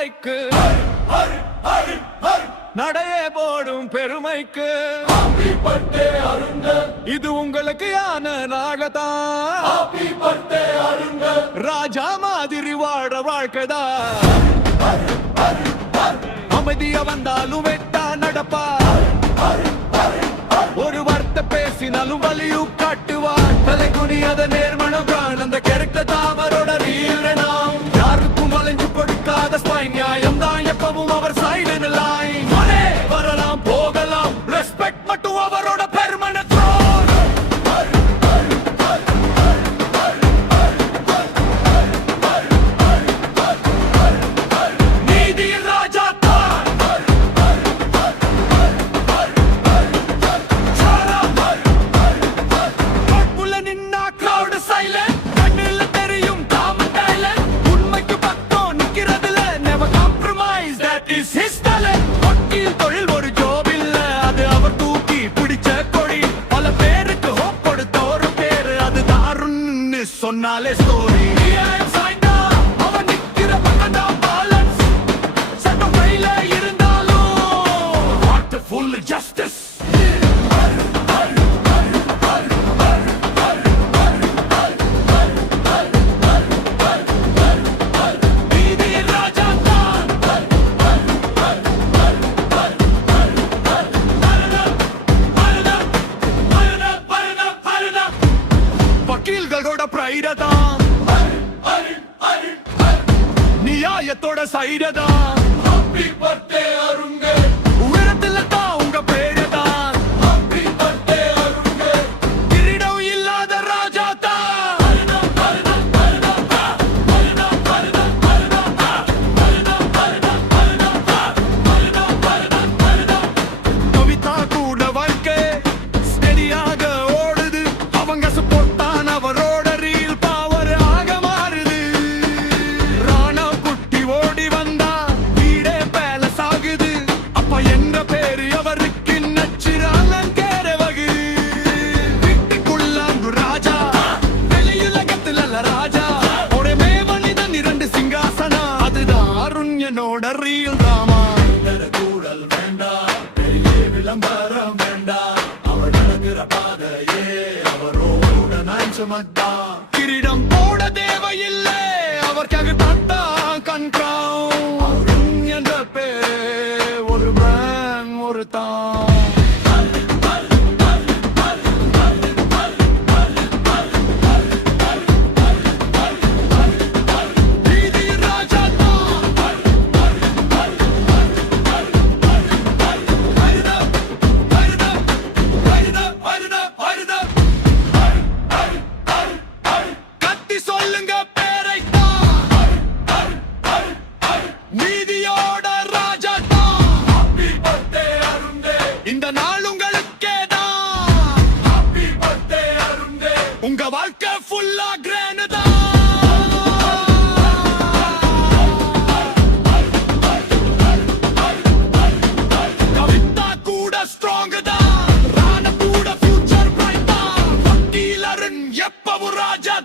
தலைக்கு நடையே போடும் பெருமைக்கு இது உங்களுக்கு யான நாகத்தான் ராஜா மாதிரி வாழ வாழ்க்கைதான் அமைதியா வந்தாலும் வெட்டா நடப்பா ஒரு வார்த்தை பேசினாலும் வலியும் காட்டுவார் தலை குனியாத நேர்மணம் அந்த கேரக்டர் தான் அவரோட ரீரணம் யாருக்கும் வளைஞ்சு கொடுக்காத ஸ்பைன் நியாயம் தான் எப்பவும் அவர் சைடு லைன் வரலாம் போகலாம் ரெஸ்பெக்ட் மட்டும் அவரோட பெர்மனன்ட் நீதியின் ராஜா சொன்னாலே ஸ்டோரி அவன் நிக்கிற பக்கம் பேலன்ஸ் சட்டம் கையில இருந்தாலும் வாட் ஃபுல் ஜஸ்டிஸ் வக்கீல்களோட பிரைடதான் நியாயத்தோட சைடதான் உயரத்துல தான் உங்க பேரதான் கிரீடம் இல்லாத ராஜா கவிதா கூட வாழ்க்கை ஸ்டெடியாக ஓடுது அவங்க சப்போர்ட் அவரோட ரீல் பவர் ஆக மாறுது ராணா குட்டி ஓடி வந்தா வீடே பேலஸ் ஆகுது அப்ப என்ற பேரு அவருக்கு நச்சுறாங்க வகு வீட்டுக்குள்ளாங்கு ராஜா வெளியுலகத்துல ராஜா ஒரே மனிதன் இரண்டு சிங்காசனா அதுதான் அருண்யனோட ரீல் ராமா கூடல் வேண்டாம் பெரிய விளம்பரம் வேண்டாம் அவர் நடக்கிற பாதையே அவரோட கிரீடம் போட தேவையில்லை அவர்க்காக தான் கண்காம் என்ற பேரே ஒரு பிராண்ட் ஒரு தான் சொல்லுங்க பேரைத்தான் நீதியோட ராஜா தான் இந்த நாள் உங்களுக்கே தான் உங்க வாழ்க்கை ஃபுல்லா கிராண்ட் தான் கவிதா கூட ஸ்ட்ராங் தான் ராணா கூட ஃபியூச்சர் பிரைட் தான் வக்கீல் அருண் எப்பவும் ராஜா